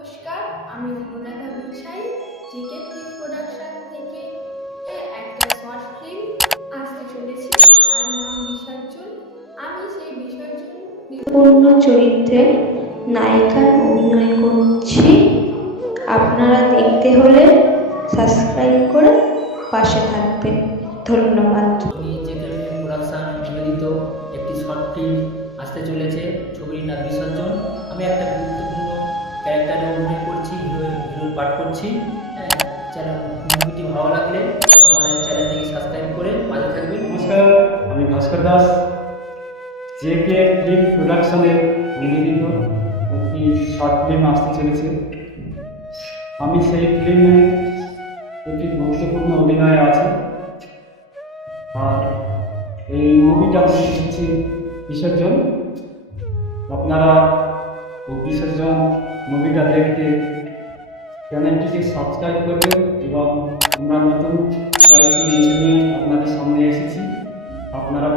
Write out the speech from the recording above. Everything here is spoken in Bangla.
নমস্কার, আমি অনুরাধা গুছাই জিকে ফিল্ম প্রোডাকশন থেকে একটা শর্ট ফিল্ম আসতে চলেছে। তার নাম বিসর্জন। আমি সেই বিসর্জন পূর্ণ চরিত্রে নায়িকার অভিনয় করছি। আপনারা দেখতে হলে সাবস্ক্রাইব করে পাশে থাকবেন। ধন্যবাদ। আমি জেকে ফিল্ম প্রোডাকশন নিবেদিত একটি শর্ট ফিল্ম আসতে চলেছে, ছবির নাম বিসর্জন। আমি একটা গুরুত্বপূর্ণ ক্যারেক্টারে অভিনয় করছি, হিরোর পাঠ করছি। চ্যানেল মুভিটি ভালো লাগলে আমাদের চ্যানেলটাকে সাবস্ক্রাইব করে পাশে থাকবেন। নমস্কার, আমি ভাস্কর দাস। জেকে ফিল্ম প্রোডাকশনের নিবেদিত একটি শর্ট ফিল্ম আসতে চলেছে। আমি সেই ফিল্মে একটি গুরুত্বপূর্ণ অভিনয় আছে। আর এই মুভিটা হচ্ছে বিসর্জন। আপনারা বিসর্জন মুভিটা দেখতে চ্যানেলটিকে সাবস্ক্রাইব করবেন এবং আমরা নতুন কয়েকটি নিয়ে আপনাদের সামনে এসেছি। আপনারা